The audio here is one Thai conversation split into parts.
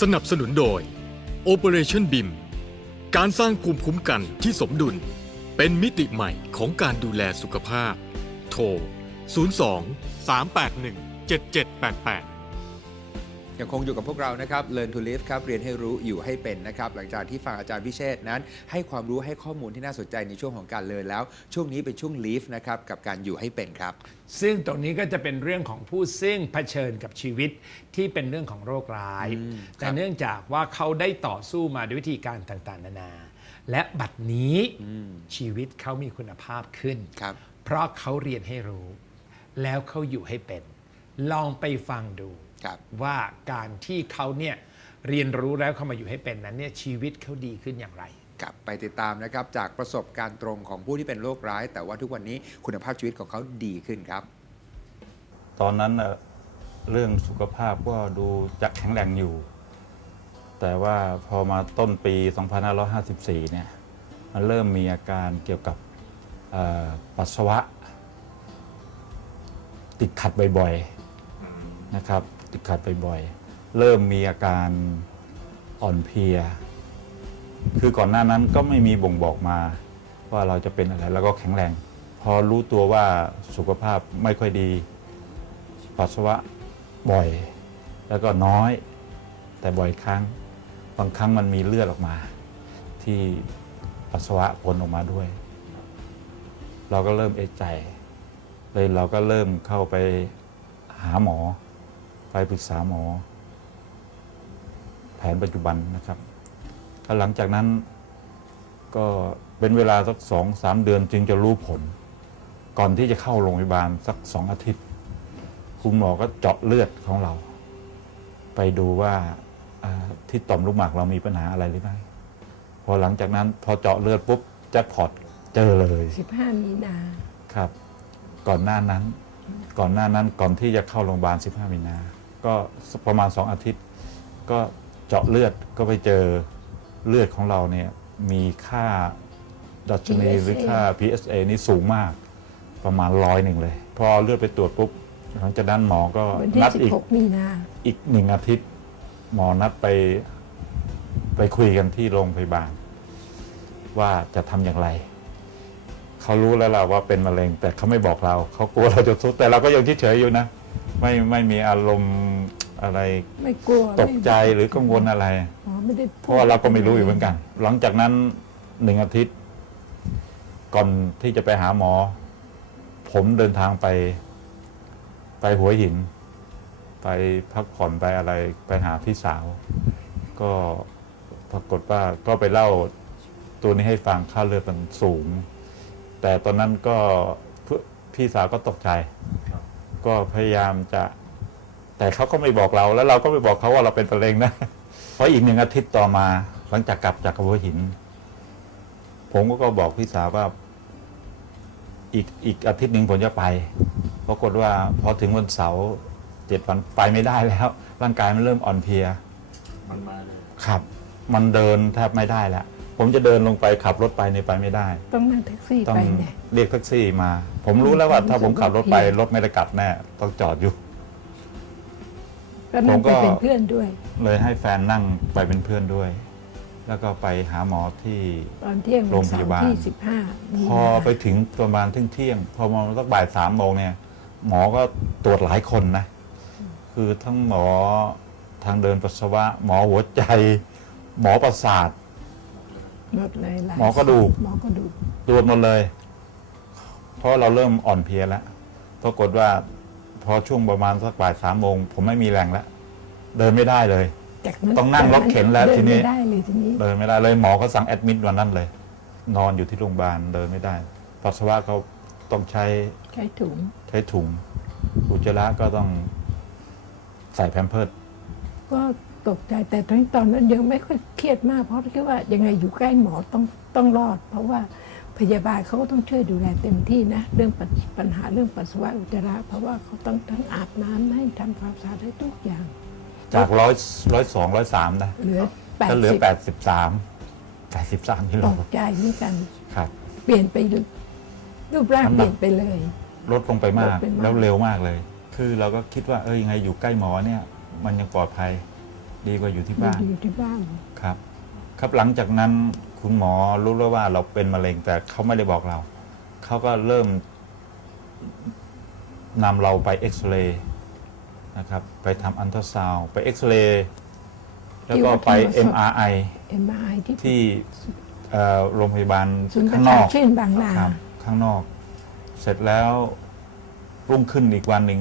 สนับสนุนโดย Operation BIM การสร้างภูมิคุ้มกันที่สมดุล เป็นมิติใหม่ของการดูแลสุขภาพ โทร 02 381 7788 ยังคงอยู่กับพวกเรานะครับ Learn to Live ครับเรียนให้รู้อยู่ให้เป็นนะครับหลังจากที่ฟังอาจารย์พิเชษฐ์นั้น ให้ความรู้ให้ข้อมูลที่น่าสนใจในช่วงของการเรียนแล้ว ช่วงนี้เป็นช่วง Live นะครับกับการอยู่ให้เป็นครับ ซึ่งตรงนี้ก็จะเป็นเรื่องของผู้ซึ่งเผชิญกับชีวิตที่เป็นเรื่องของโรคร้าย อืมแต่ครับเนื่องจากว่าเขาได้ต่อสู้มาด้วยวิธีการต่างๆ นานา และบัดนี้อืมชีวิตเขามีคุณภาพขึ้น ครับ เพราะเขาเรียนให้รู้ แล้วเขาอยู่ให้เป็น ลองไปฟังดูครับ ว่าการที่เขาเนี่ยเรียนรู้แล้วเขามาอยู่ให้เป็นนั้นเนี่ยชีวิตเขาดีขึ้นอย่างไรกลับไปติดตามนะครับจากประสบการณ์ตรงของผู้ที่เป็นโรคร้าย แต่ว่าทุกวันนี้คุณภาพชีวิตของเขาดีขึ้นครับ ตอนนั้นน่ะเรื่องสุขภาพก็ดูจะแข็งแรงอยู่ แต่ว่าพอมาต้นปี 2554 เนี่ยมันเริ่มมีอาการเกี่ยวกับเอ่อปัสสาวะ ติดขัดบ่อยๆนะครับ ติดขัดบ่อยๆเริ่มมีอาการอ่อนเพลีย คือก่อนหน้านั้นก็ไม่มีบ่งบอกมา ว่าเราจะเป็นอะไรแล้วก็แข็งแรง พอรู้ตัวว่าสุขภาพไม่ค่อยดี ปัสสาวะบ่อย แล้วก็น้อย แต่บ่อยครั้ง บางครั้งมันมีเลือดออกมา ที่ปัสสาวะปนออกมาด้วย เราก็เริ่มเอะใจเลยเราก็เริ่มเข้าไปหาหมอ ไปปรึกษาหมอ แผนปัจจุบันนะครับก็หลังจากนั้นก็เป็นเวลาสักสองสามเดือนจึงจะรู้ผล ก่อนที่จะเข้าโรงพยาบาลสักสองอาทิตย์คุณหมอก็เจาะเลือดของเรา ไปดูว่าอ่าที่ต่อมลูกหมากเรามีปัญหาอะไรหรือไม่พอหลังจากนั้นพอเจาะเลือดปุ๊บแจ็คพอตเจอเลย 15 มีนาครับ ก่อนหน้านั้น ก่อนหน้านั้นก่อนที่จะเข้าโรงพยาบาล 15 มีนา ก็ประมาณ 2 อาทิตย์ ก็เจาะเลือดก็ไปเจอเลือดของเราเนี่ยมีค่าดัชนี PSA หรือค่า PSA นี่สูงมากประมาณร้อยหนึ่งเลย พอเลือดไปตรวจปุ๊บหลังจากนั้นหมอก็วันที่นัดอีก16 มีนาอีกหนึ่งอาทิตย์ หมอนัดไปไปคุยกันที่โรงพยาบาล ว่าจะทำอย่างไร เขารู้แล้วล่ะว่าเป็นมะเร็ง แต่เขาไม่บอกเรา เขากลัวเราจะทุกข์แต่เราก็ยังเฉยๆอยู่นะ ไม่ไม่มีอารมณ์อะไรไม่กลัวตกใจหรือกังวลอะไรหมอไม่ได้เพพูดราะว่าเราก็ไม่รู้อยู่เหมือนกัน หลังจากนั้นหนึ่งอาทิตย์ ก่อนที่จะไปหาหมอ ผมเดินทางไป ไปหัวหิน ไปพักผ่อนไปอะไรไปหาพี่สาว ก็ปรากฏว่าก็ไปเล่าตัวนี้ให้ฟังค่าเลือดมันสูง แต่ตอนนั้นก็เพื่อพี่สาวก็ตกใจ ก็พยายามจะ แต่เขาก็ไม่บอกเรา แล้วเราก็ไม่บอกเขาว่าเราเป็นมะเร็งนะเพราะอีกหนึ่งอาทิตย์ต่อมาหลังจากกลับจากหัวหิน ผมก็บอกพี่สาวว่า อีกอีกอาทิตย์หนึ่งผมจะไปปรากฏว่าพอถึงวันเสาร์เจ็ดวันไปไม่ได้แล้ว ร่างกายมันเริ่มอ่อนเพลียมันมาเลยครับ มันเดินแทบไม่ได้แล้ว ผมจะเดินลงไปขับรถไปเนี่ยไปไม่ได้ ต้องนั่งแท็กซี่ต้องไปเนี่ย เรียกแท็กซี่มา ผมรู้แล้วว่า ถ้าผมขับรถไปผมจะบอกพี่รถไม่ได้กลับแน่ต้องจอดอยู่ ก็นั่งผมก็ไปเป็นเพื่อนด้วย เลยให้แฟนนั่งไปเป็นเพื่อนด้วย แล้วก็ไปหาหมอที่ ตอนเที่ยงโรวันงพเสาร์ยาบาล ที่15มีพอนาไปถึงประมาณเที่ยงเที่ยงๆพอมาสักบ่ายสามโมงเนี่ย หมอก็ตรวจหลายคนนะ คือทั้งหมอทางเดินปัสสาวะ หมอหัวใจ หมอประสาท หมดเลยายหมอกระดูก หมอกระดูกตรวจหมดเลย เพราะเราเริ่มอ่อนเพลียแล้วปรากฏว่าพอช่วงประมาณสักบ่ายสามโมงผมไม่มีแรงแล้ว เดินไม่ได้เลย จากนั้นต้องนั่งรถเข็นแล้วดิทีนี้ไม่ได้เลยทีนี้ เดินไม่ได้เลยหมอก็สั่งแอดมิดวันนั้นเลย นอนอยู่ที่โรงพยาบาลเดินไม่ได้ปัสสาวะเขาต้องใช้ใช้ถุงใช้ถุงอุจจาระก็ต้องใส่แพมเพิร์ดก็ ตกใจแต่ตอนนตอนนั้นยังไม่ค่อยเครียดมาก เพราะคิดว่ายังไงอยู่ใกล้หมอต้องต้องรอด เพราะว่าพยาบาลเขาก็ต้องช่วยดูแลเต็มที่นะ เรื่องปัญปัญหาเรื่องปัสสาวะอุจจาระเพราะว่าเขาต้องทั้งอาบน้ำให้ทำความสะอาดให้ทุกอย่าง จากร้อยร้อยสองร้อยสามนะเหลือแปดก็เหลือสิบแปดสิบสามแปดสิบสามกิโลตกใจเหมือนกันครับ เปลี่ยนไปรูปรูปร่างน้ำหนักเปลี่ยนไปเลย ลดลงไปมากลดไปมากแล้วเร็วมากเลย คือเราก็คิดว่าเออยังไงอยู่ใกล้หมอเนี่ย มันยังปลอดภัย ดีกว่าอยู่ที่บ้านอยู่ที่บ้าน ครับ ครับหลังจากนั้นคุณหมอรู้แล้วว่าเราเป็นมะเร็งแต่เขาไม่ได้บอกเรา เขาก็เริ่มนำเราไปเอ็กซเรย์นะครับ ไปทำอันตราซาวด์ไปเอ็กซเรย์แล้วก็ไป MRI เอ็มไอที่ที่เอ่อโรงพยาบาลศูนย์ประข้างนชาอกชื่นบางนาครับข้างนอก เสร็จแล้วรุ่งขึ้นอีกวันหนึ่ง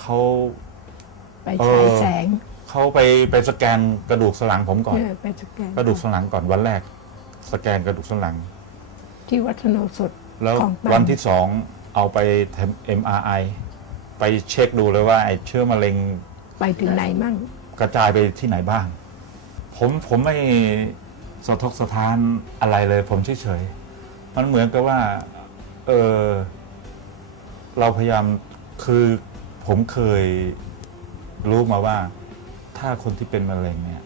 เขาไปเอฉายอแสง เขาไปไปสแกนกระดูกสันหลังผมก่อน เออไปสแกนกระดูกสันหลังก่อนวันแรก สแกนกระดูกสันหลัง ที่วัฒโนสดแล้วของปันวันที่สองเอาไปทำ MRI ไปเช็คดูเลยว่าไอ้เชื้อมะเร็งไปถึงไหนมั่ง กระจายไปที่ไหนบ้าง ผมผมไม่สะทกสะท้านอะไรเลย ผมเฉยๆมันเหมือนกับว่า เออเราพยายามคือผมเคยรู้มาว่า ถ้าคนที่เป็นมะเร็งเนี่ย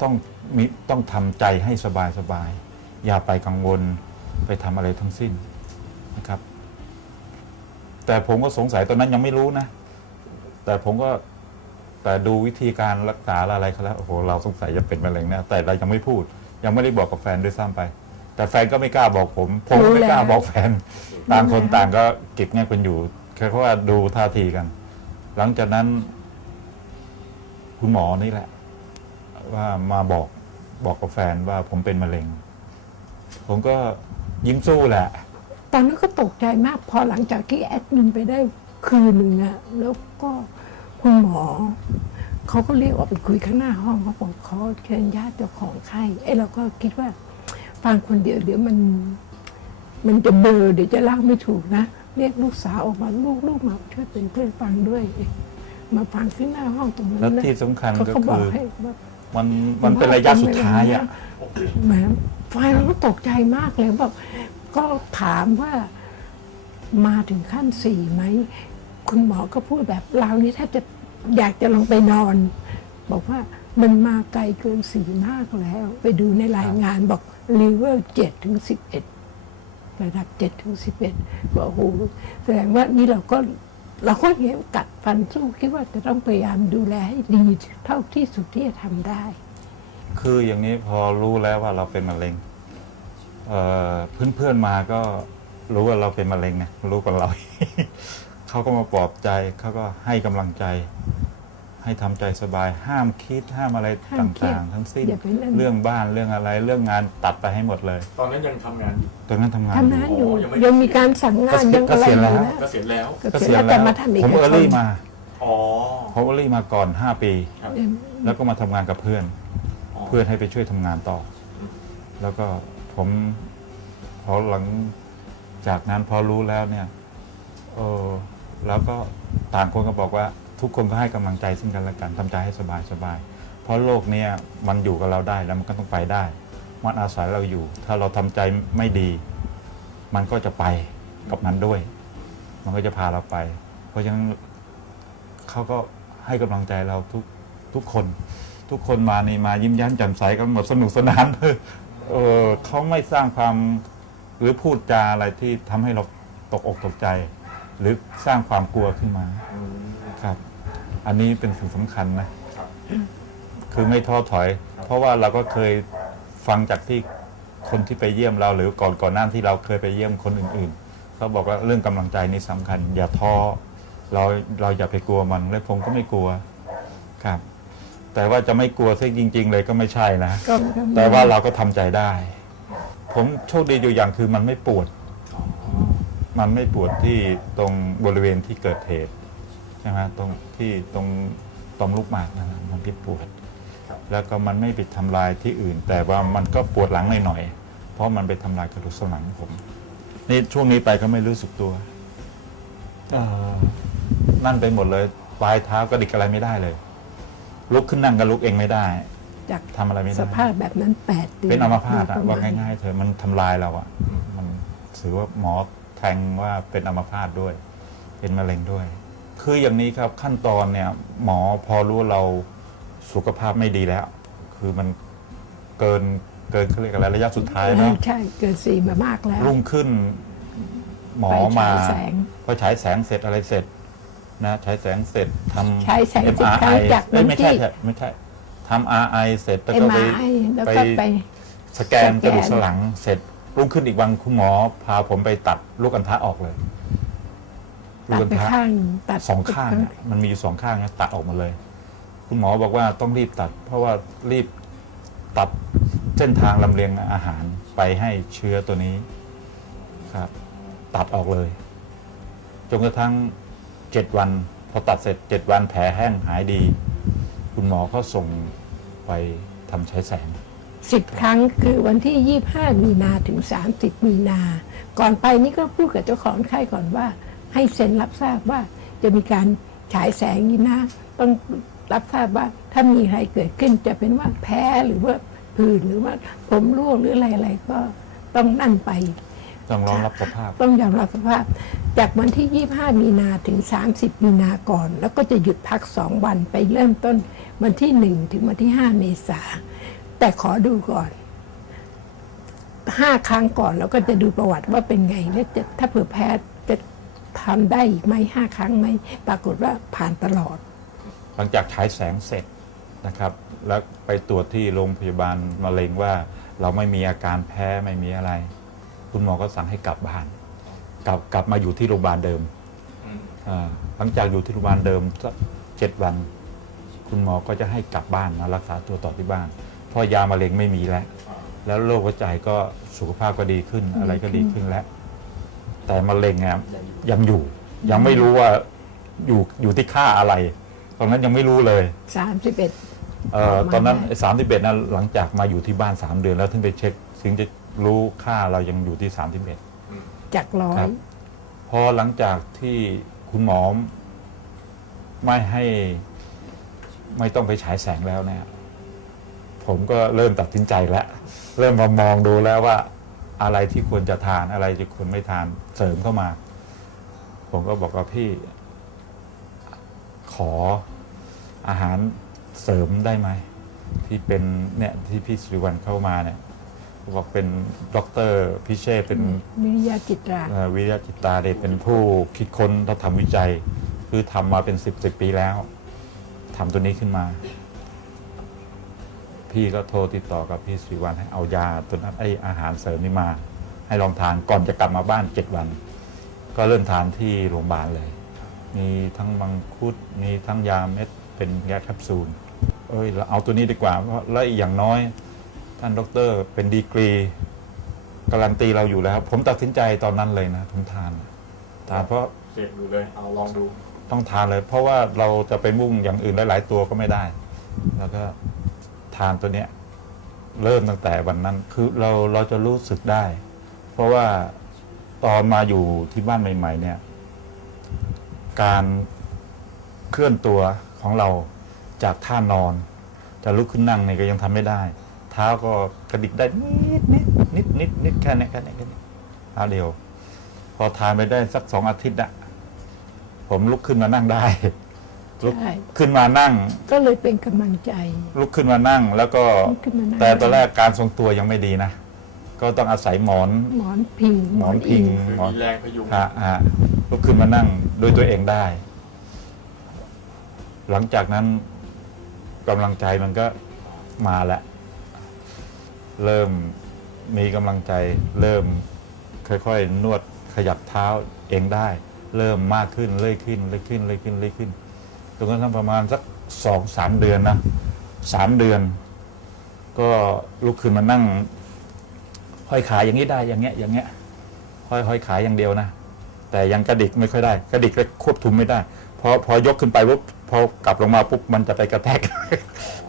ต้องมีต้องทำใจให้สบายสบายๆอย่าไปกังวลไปทำอะไรทั้งสิ้นนะครับ แต่ผมก็สงสัยตอนนั้นยังไม่รู้นะ แต่ผมก็แต่ดูวิธีการรักษาอะไรเขาแล้วโอ้โหเราสงสัยจะเป็นมะเร็งแนะแต่เรายังไม่พูด ยังไม่ได้บอกกับแฟนด้วยซ้ำไป แต่แฟนก็ไม่กล้าบอกผม ผมก็ไม่กล้าบอกแฟนต่างคนต่างก็เก็บเงียบกันอยู่แค่ว่าดูท่าทีกัน หลังจากนั้น คุณหมอนี่แหละ ว่ามาบอกบอกกับแฟนว่าผมเป็นมะเร็ง ผมก็ยิ้มสู้แหละ ตอนนั้นก็ตกใจมาก พอหลังจากที่แอดมินไปได้คืนหนึ่งอะแล้วก็คุณหมอ เขาก็เรียกออกไปคุยข้างหน้าห้องเขาบอกเขาเชิญญาติเจ้าของไข้ไอ้เราก็คิดว่าฟังคนเดียวเดี๋ยวมัน มันจะเบลอเดี๋ยวจะเล่าไม่ถูกนะ เรียกลูกสาวออกมาลูกลูกมาช่วยเป็นเพื่อนฟังด้วย มาฟังที่หน้าห้องตรงนั้นและนะที่สำคัญเขาก็ก็บอกคือให้ว่ามันมันเป็นระยะสุดท้ายอะ แหมไฟเราก็ตกใจมากเลยแบบก็ถามว่ามาถึงขั้นสี่ไหม คุณหมอก็พูดแบบเรานี่ถ้าจะอยากจะลงไปนอน บอกว่ามันมาไกลเกินสี่มากแล้ว ไปดูในรายงานบอกลีเวอร์เจ็ดถึงสิบเอ็ด ระดับเจ็ดถึงสิบเอ็ดก็โอ้โหแสดงว่านี่เราก็ เราก็เงี้ยกัดฟันสู้คิดว่าจะต้องพยายามดูแลให้ดีเท่าที่สุดที่จะทำได้ คืออย่างนี้พอรู้แล้วว่าเราเป็นมะเร็งเพื่อนเพื่อนๆมาก็รู้ว่าเราเป็นมะเร็งไงรู้กันเรา เขาก็มาปลอบใจเขาก็ให้กำลังใจ ให้ทำใจสบายห้ามคิดห้ามอะไรห้ามเครียดต่างๆ ทั้งสิ้น อย่าไปนั่น เรื่องบ้านเรื่องอะไรเรื่องงานตัดไปให้หมดเลยตอนนั้นยังทำงานอยู่ ตอนนั้นทำงานทำงานอยู่อ๋อยังไม่ ยังมีการสั่งงานยังอะไรอยู่นะเกษียณแล้ว เกษียณแล้วแต่มาทำเอกผมชเออนรี่มาอ๋อ ผมเออรี่มาก่อนห้าปีเอ็มแล้วก็มาทำงานกับเพื่อนอ๋อเพื่อนให้ไปช่วยทำงานต่อแล้วก็ผมพอหลังจากนั้นพอรู้แล้วเนี่ยเออแล้วก็ต่างคนก็บอกว่า ทุกคนก็ให้กำลังใจซึ่งกันและกันทำใจให้สบายสบาย เพราะโลกนี้มันอยู่กับเราได้แล้วมันก็ต้องไปได้ มันอาศัยเราอยู่ ถ้าเราทำใจไม่ดี มันก็จะไปกับมันด้วย มันก็จะพาเราไป เพราะฉะนั้นเขาก็ให้กำลังใจเราทุกทุกคน ทุกคนมานี่มายิ้มแย้มแจ่มใสกันหมดสนุกสนานเออเขาไม่สร้างความหรือพูดจาอะไรที่ทำให้เราตกอกตกใจ หรือสร้างความกลัวขึ้นมาครับ อันนี้เป็นสิ่งสำคัญนะ คือไม่ท้อถอย เพราะว่าเราก็เคยฟังจากที่คนที่ไปเยี่ยมเรา หรือก่อนก่อนหน้าที่เราเคยไปเยี่ยมคนอื่นๆเขาบอกว่าเรื่องกำลังใจนี่สำคัญ อย่าท้อเราเราอย่าไปกลัวมันและผมก็ไม่กลัวครับ แต่ว่าจะไม่กลัวซะจริง ๆ เลยก็ไม่ใช่นะก็แต่ว่าเราก็ทำใจได้ ผมโชคดีอยู่อย่างคือมันไม่ปวด มันไม่ปวดที่ตรงบริเวณที่เกิดเหตุ ใช่ไหมตรงที่ตรงตรงลูกหมากนั่นนะมันไม่ปวด แล้วก็มันไม่ไปทำลายที่อื่น แต่ว่ามันก็ปวดหลังหน่อยๆเพราะมันไปทำลายกระดูกสันหลังผม นี่ช่วงนี้ไปก็ไม่รู้สึกตัวเอ่อนั่นไปหมดเลยปลายเท้าก็ดิกอะไรไม่ได้เลย ลุกขึ้นนั่งก็ลุกเองไม่ได้จากทำอะไรไม่ได้สภาพแบบนั้นแปดเดือนเป็นอัมพาตโดอะยประว่ามาณง่ายๆเถอะมันทำลายเราอะมันถือว่าหมอแทงว่าเป็นอัมพาตด้วย เป็นมะเร็งด้วย คืออย่างนี้ครับขั้นตอนเนี่ยหมอพอรู้ว่าเราสุขภาพไม่ดีแล้ว คือมันเกินเกินเขาเรียกอะไรระยะสุดท้ายเนาะใช่เกินสี่มามากแล้ว รุ่งขึ้น หมอไปมาฉายแสงพอฉายแสงเสร็จอะไรเสร็จนะใช้แสงเสร็จทำใช้แสงสิบครั้ง MRI จากเอ้ยไม่ใช่วันที่ใช่ไม่ใช่ทำ RI เสร็จแล้วเอ็ก็มไปไอแล้วก็ไปสแกนสแกนกระดูกสันหลังเสร็จรุ่งขึ้นอีกวันคุณหมอพาผมไปตัดลูกอัณฑะออกเลย ลูตักดอัณไปฑะข้างตัดสองข้างอะมันมีอยู่สองข้างนะตัดออกมาเลย คุณหมอบอกว่าต้องรีบตัด เพราะว่ารีบตัดเส้นทางลำเลียงอาหารไปให้เชื้อตัวนี้ครับ ตัดออกเลยจนกระทั่งเจ็ดวัน พอตัดเสร็จเจ็ดวันแผลแห้งหายดี คุณหมอก็ส่งไปทำใช้แสงสิบครั้งคือวันที่ 25 มีนาถึง 30 มีนา ก่อนไปนี่ก็พูดกับเจ้าของไข้ก่อนว่า ให้เซ็นรับทราบว่าจะมีการฉายแสงนี้นะ ต้องรับทราบว่าถ้ามีอะไรเกิดขึ้นจะเป็นว่าแพ้หรือว่าผื่นหรือว่าผมร่วงหรืออะไรๆก็ต้องนั่นไป ต้องรองรับสภาพ ต้องยอมรับสภาพ จากวันที่ 25 มีนาถึง 30 มีนาก่อน แล้วก็จะหยุดพัก 2 วันไปเริ่มต้นวันที่ 1 ถึงวันที่ 5 เมษา แต่ขอดูก่อน 5 ครั้งก่อนแล้วก็จะดูประวัติว่าเป็นไง และจะถ้าเผื่อแพ้จะ ทำได้อีกไหมห้าครั้งไหมปรากฏว่าผ่านตลอด หลังจากฉายแสงเสร็จนะครับ แล้วไปตรวจที่โรงพยาบาลมะเร็งว่าเราไม่มีอาการแพ้ไม่มีอะไร คุณหมอก็สั่งให้กลับบ้าน กลับกลับมาอยู่ที่โรงพยาบาลเดิมอ่าหลังจากอยู่ที่โรงพยาบาลเดิมสักเจ็ดวัน คุณหมอก็จะให้กลับบ้านมารักษาตัวต่อที่บ้านเพราะยามะเร็งไม่มีแล้ว แล้วโรคหัวใจก็สุขภาพก็ดีขึ้นอะไรก็ดีขึ้นแล้ว แต่มะเร็งอะยังอยู่ ยังไม่รู้ว่าอยู่อยู่ที่ค่าอะไร ตอนนั้นยังไม่รู้เลย31เอ่อประมาณตอนนั้นนั้นสามสิบเอ็ดนั้นหลังจากมาอยู่ที่บ้านสามเดือนแล้วถึงไปเช็คถึงจะรู้ค่าเรายังอยู่ที่สามสิบเอ็ดจากร้อครัยบพอหลังจากที่คุณหมอไม่ให้ไม่ต้องไปฉายแสงแล้วเนี่ยผมก็เริ่มตัดสินใจแล้ว เริ่มมามองดูแล้วว่า อะไรที่ควรจะทานอะไรที่ควรไม่ทานเสริมเข้ามา ผมก็บอกว่าพี่ ขออาหารเสริมได้ไหมที่เป็นเนี่ยที่พี่สุริวันเข้ามาเนี่ยบอกเป็นด็อกเตอร์พิเชษฐ์เป็นวิริยาจิตราเอ่อวิริยะจิตตาเดชเป็นผู้คิดค้นและทำวิจัย คือทำมาเป็นสิบสิบปีแล้วทำตัวนี้ขึ้นมา พี่ก็โทรติดต่อกับพี่สุริวันให้เอายาตัวนั้นไออาหารเสริมนี้มา ให้ลองทานก่อนจะกลับมาบ้านเจ็ดวัน ก็เริ่มทานที่โรงพยาบาลเลย มีทั้งมังคุดมีทั้งยาเม็ดเป็นยาแคปซูลเอ้ยเราเอาตัวนี้ดีกว่าเพราะแล้วอีกอย่างน้อย ท่านด็อกเตอร์เป็นดีกรีการันตีเราอยู่แล้ว ผมตัดสินใจตอนนั้นเลยนะผมทานทานเพราะเก็บดูเลยเอาลองดูต้องทานเลย เพราะว่าเราจะไปมุ่งอย่างอื่นหลาย ๆ ตัวก็ไม่ได้ แล้วก็ทานตัวเนี้ยเริ่มตั้งแต่วันนั้นคือเราเราจะรู้สึกได้ เพราะว่าตอนมาอยู่ที่บ้านใหม่ ๆ เนี่ย การเคลื่อนตัวของเราจากท่านอน จะลุกขึ้นนั่งเนี่ยก็ยังทำไม่ได้ เท้าก็กระดิกได้นิดนิดนิดนิดนิดแค่นี้แค่นี้แค่นี้เท้าเดียว พอทานไปได้สักสองอาทิตย์อะผมลุกขึ้นมานั่งได้ ลุกใช่ ขึ้นมานั่ง ก็เลยเป็นกำลังใจ ลุกขึ้นมานั่ง แล้วก็ลุกขึ้นมานั่ง แต่ตอนแรกการทรงตัวยังไม่ดีนะ ก็ต้องอาศัยหมอน หมอนพิงหมอนพิงคือหมอนมีแรงพยุง ฮะฮะลุกขึ้นมานั่งด้วยตัวเองได้ หลังจากนั้นกำลังใจมันก็มาแล้ว เริ่มมีกำลังใจ เริ่มค่อยๆนวดขยับเท้าเองได้ เริ่มมากขึ้นเรื่อยขึ้นเรื่อยขึ้นเรื่อยขึ้นเรื่อยขึ้น จนกระทั่งประมาณสักสองสามเดือนนะสามเดือน ก็ลุกขึ้นมานั่งห้อยขาอย่างนี้ได้อย่างเงี้ยอย่างเงี้ยห้อยห้อยขาอย่างเดียวนะแต่ยังกระดิกไม่ค่อยได้ กระดิกแล้วควบคุมไม่ได้พอพอยกขึ้นไปปุ๊บพอกลับลงมาปุ๊บมันจะไปกระแทก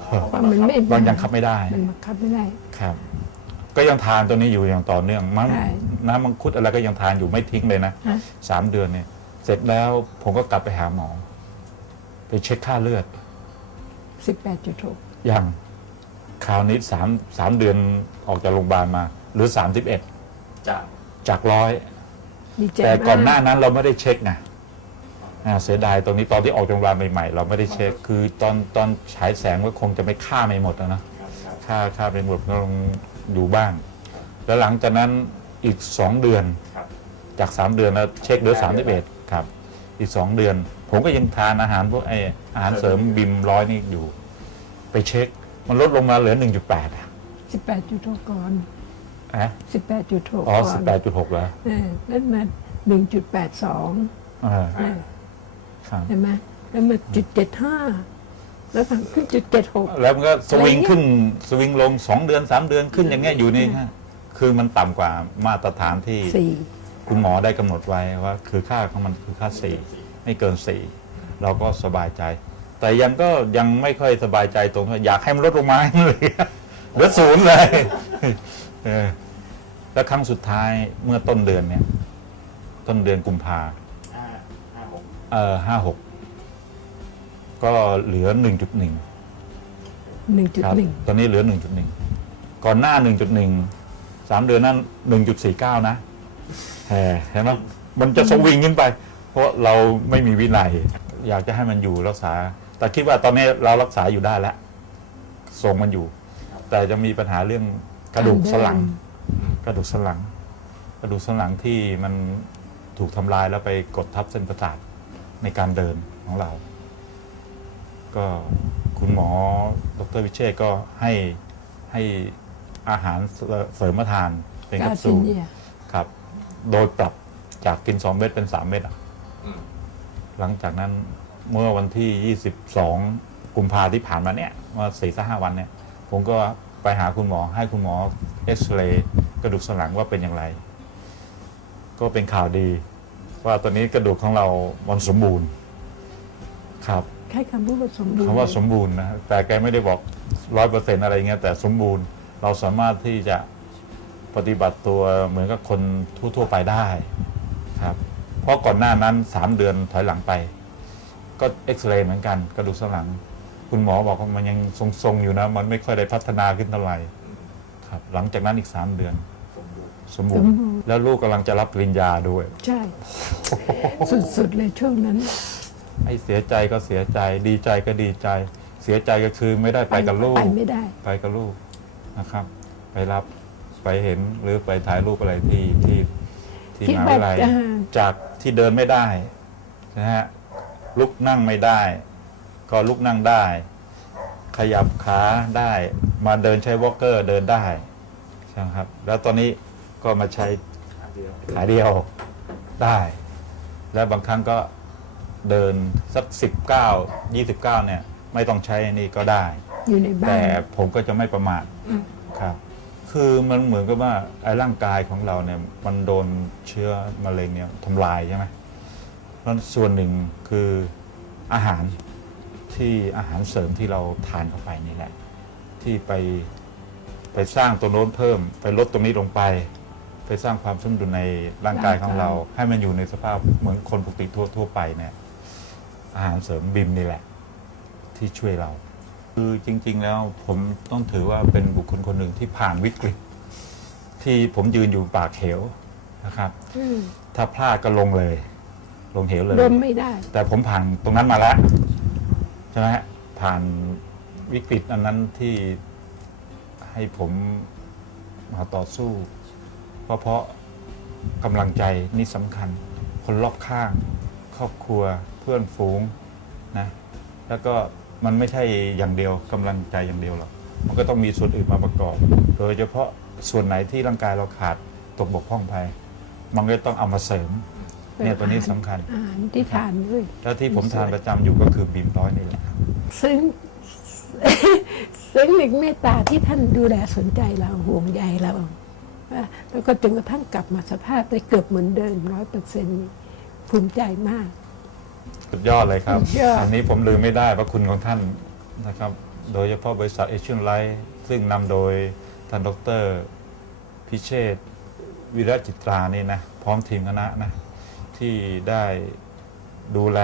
เพราะมันไม่บางยังขับไม่ได้มันบังคับไม่ได้ครับ ก็ยังทานตัวนี้อยู่อย่างต่อเนื่องมั้งใช่น้ำมังคุดอะไรก็ยังทานอยู่ไม่ทิ้งเลยนะฮะสามเดือนเนี่ย เสร็จแล้วผมก็กลับไปหาหมอ ไปเช็คค่าเลือด 18.6 ยังคราวนี้สามสามเดือนออกจากโรงพยาบาลมา หรือสามสิบเอ็ดจากจากร้อยดีใจแต่ก่อนหน้ามากนั้นเราไม่ได้เช็คไงอ่าเสียดายตรงนี้ตอนที่ออกจากโรงพยาบาลใหม่ๆ เราไม่ได้เช็ค คือตอนตอนฉายแสงก็คงจะไม่ฆ่าไม่หมดอะนะฆ่าฆ่าไปหมดก็ลงอยู่บ้าง แล้วหลังจากนั้นอีกสองเดือน ครับ จากสามเดือนแล้วเช็คเหลือสามสิบเอ็ดครับ อีกสองเดือน ผมก็ยังทานอาหารพวกไออาหารเสริมบิมร้อยนี่อยู่ ไปเช็ค มันลดลงมาเหลือ 1.8อะสิบแปดจุดหกก่อนอะสิบแปดจุดหกอ๋อก่อน18.6แล้วเออแล้วมาหนึ่งจุดแปดสองอ่าเออครับเห็นไหมแล้วมาจุดเจ็ดห้าแล้วก็ขึ้นจุดเจ็ดหก แล้วมันก็สวิงอะไรเงี้ยขึ้นสวิงลง 2 เดือน 3 เดือนขึ้นอย่างเงี้ยอยู่นี่ฮะคือมันต่ำกว่ามาตรฐานที่สี่ คุณหมอได้กำหนดไว้ว่า คือค่าของมันคือค่าสี่ ไม่เกินสี่เราก็สบายใจ แต่ยังก็ยังไม่ค่อยสบายใจตรงที่อยากให้มันลดลงมาให้มันเหลือเหลือศูนย์เลยเออแล้วครั้งสุดท้ายเมื่อต้นเดือนเนี่ย ต้นเดือนกุมภาเออห้าหกก็เหลือหนึ่งจุดหนึ่งหนึ่งจุดครับหนึ่งตอนนี้เหลือ1.1ก่อนหน้า1.1สามเดือนนั้น1.49นะแหมเห็นไหมมันจะสวิงขึ้นไป เพราะเราไม่มีวินัย อยากจะให้มันอยู่รักษา แต่คิดว่าตอนนี้เรารักษาอยู่ได้แล้วทรงมันอยู่ แต่จะมีปัญหาเรื่องกระดูกสันหลัง กระดูกสันหลัง กระดูกสันหลังที่มันถูกทำลายแล้วไปกดทับเส้นประสาทในการเดินของเรา ก็คุณหมอดรวิเชษฐ์ก็ให้ให้อาหารเสริมมาทานเป็นแคกาปซิซูลเนียครับ โดยปรับจากกิน 2 เม็ดเป็น 3 เม็ดอะ หลังจากนั้นเมื่อวันที่ 22 กุมภาที่ผ่านมาเนี่ยเมื่อสี่ห้าวันเนี่ย ผมก็ไปหาคุณหมอให้คุณหมอเอ็กซเรย์กระดูกสันหลังว่าเป็นอย่างไร ก็เป็นข่าวดี ว่าตอนนี้กระดูกของเรามันสมบูรณ์ ครับแค่คำพูดว่าสมบูรณ์คำว่าสมบูรณ์นะแต่แกไม่ได้บอกร้อยเปอร์เซ็นอะไรเงี้ยแต่สมบูรณ์เราสามารถที่จะปฏิบัติตัวเหมือนกับคนทั่ว ๆ ไปได้ครับ เพราะก่อนหน้านั้นสามเดือนถอยหลังไป ก็เอ็กซเรย์เหมือนกันกระดูกสันหลัง คุณหมอบอกว่ามันยังทรงๆอยู่นะ มันไม่ค่อยได้พัฒนาขึ้นเท่าไหร่ครับ หลังจากนั้นอีกสามเดือน สมบูรณ์ แล้วลูกกำลังจะรับปริญญาด้วย ใช่ สุดๆเลยช่วงนั้น ไอ้เสียใจก็เสียใจ ดีใจก็ดีใจ เสียใจก็คือไม่ได้ไปกับลูก ไปไม่ได้ ไปกับลูกนะครับ ไปรับไปเห็นหรือไปถ่ายรูปอะไรที่ที่ ที่คิดมหาวิทยาลัยว่าจะจากที่เดินไม่ได้นะฮะลุกนั่งไม่ได้ ก็ลุกนั่งได้ ขยับขาได้ มาเดินใช้วอล์กเกอร์เดินได้ใช่ไหมครับ แล้วตอนนี้ก็มาใช้ขาเดียวได้ แล้วบางครั้งก็เดินสักสิบเก้ายี่สิบเก้าเนี่ย ไม่ต้องใช้อันนี้ก็ได้ อยู่ในบ้าแต่นผมก็จะไม่ประมาทครับ คือมันเหมือนกับว่าไอ้ร่างกายของเราเนี่ยมันโดนเชื้อมะเร็งเนี่ยทำลายใช่ไหมเพราะส่วนหนึ่งคืออาหารที่อาหารเสริมที่เราทานเข้าไปนี่แหละ ที่ไปไปสร้างตัวโน้นเพิ่ม ไปลดตรงนี้ลงไป ไปสร้างความสมดุลในร่างกายของเรา ให้มันอยู่ในสภาพเหมือนคนปกติทั่วทั่วไปเนี่ยอาหารเสริมบิมนี่แหละ ที่ช่วยเรา คือจริง ๆ แล้วผมต้องถือว่าเป็นบุคคลคนหนึ่งที่ผ่านวิกฤต ที่ผมยืนอยู่ปากเหวนะครับ อืมถ้าพลาดก็ลงเลย ลงเหวเลยรวมไม่ได้ แต่ผมผ่านตรงนั้นมาแล้วใช่ไหมฮะผ่านวิกฤตอันนั้นที่ให้ผมมาต่อสู้ เพราะเพราะกำลังใจนี่สำคัญ คนรอบข้าง ครอบครัวเพื่อนฝูงนะแล้วก็ มันไม่ใช่อย่างเดียวกำลังใจอย่างเดียวหรอกมันก็ต้องมีส่วนอื่นมาประกอบ โดยเฉพาะส่วนไหนที่ร่างกายเราขาดตกบกพร่องไป มันก็ต้องเอามาเสริมเนี่ยตัวนี้สำคัญอาหารที่ทานด้วยแล้วที่ผมทานประจำอยู่ก็คือบีมร้อยนี่แหละซึ่งซึ่งหนึ่งเมตตาที่ท่านดูแลสนใจเราห่วงใยเราว่าแล้วก็จนกระทั่งกลับมาสภาพได้เกือบเหมือนเดิมร้อยเปอร์เซ็นต์ภูมิใจมาก สุดยอดเลยครับ สุดยอด อันนี้ผมลืมไม่ได้พระคุณของท่านนะครับ โดยเฉพาะบริษัทเอเชียนไลท์ซึ่งนำโดยท่านดรพิเชษฐ์วิระจิตรานี่นะ พร้อมทีมคณะนะ ที่ได้ดูแล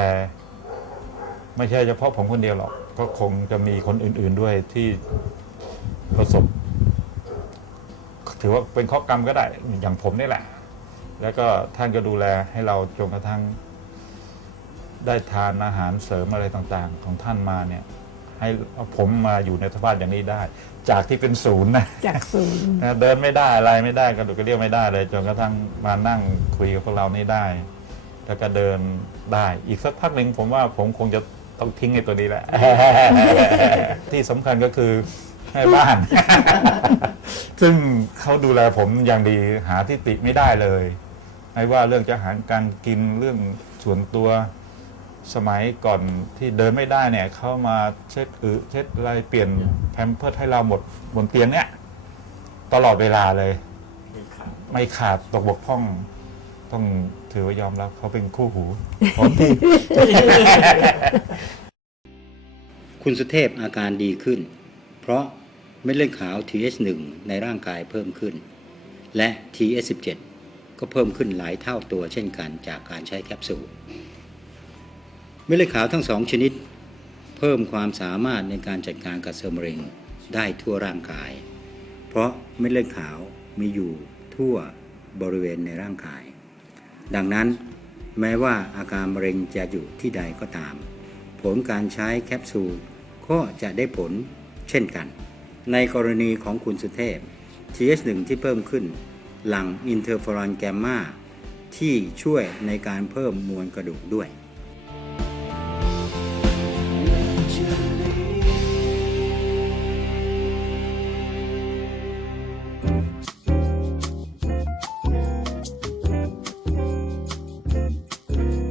ไม่ใช่เฉพาะผมคนเดียวหรอก ก็คงจะมีคนอื่น ๆด้วยที่ประสบ ถือว่าเป็นข้อกรรมก็ได้อย่างผมนี่แหละ แล้วก็ท่านก็ดูแลให้เราจนกระทั่ง ได้ทานอาหารเสริมอะไรต่างๆ ของท่านมาเนี่ยให้ผมมาอยู่ในสภาพอย่างนี้ได้ จากที่เป็นศูนย์นะจากศูนย์นะเดินไม่ได้อะไรไม่ได้กระดูกกระเดี่ยวไม่ได้เลยจนกระทั่งมานั่งคุยกับพวกเรานี่ได้ แล้วก็เดินได้อีกสักพักหนึ่งผมว่าผมคงจะต้องทิ้งไอ้ตัวนี้แหละ ที่สำคัญก็คือแม่บ้าน ซึ่งเขาดูแลผมอย่างดีหาที่ติไม่ได้เลย ไม่ว่าเรื่องจะอาหารการกินเรื่องส่วนตัว สมัยก่อนที่เดินไม่ได้เนี่ยเขามาเช็ดอึเช็ดอะไรเปลี่ยนแพมเพิร์สให้เราหมดบนเตียงเนี่ยตลอดเวลาเลย ไม่ขาดตกบกพร่อง ต้องถือว่ายอมรับเขาเป็นคู่หูผมที่ คุณสุเทพอาการดีขึ้น เพราะเม็ดเลือดขาว TH1 ในร่างกายเพิ่มขึ้น และ TH17 ก็เพิ่มขึ้นหลายเท่าตัวเช่นกันจากการใช้แคปซูล เม็ดเลือดขาวทั้งสองชนิด เพิ่มความสามารถในการจัดการกับเซลล์มะเร็งได้ทั่วร่างกาย เพราะเม็ดเลือดขาวมีอยู่ทั่วบริเวณในร่างกาย ดังนั้นแม้ว่าอาการมะเร็งจะอยู่ที่ใดก็ตาม ผลการใช้แคปซูลก็จะได้ผลเช่นกัน ในกรณีของคุณสุเทพ TH1 ที่เพิ่มขึ้น หลังอินเทอร์ฟอรอนแกมมาที่ช่วยในการเพิ่มมวลกระดูกด้วย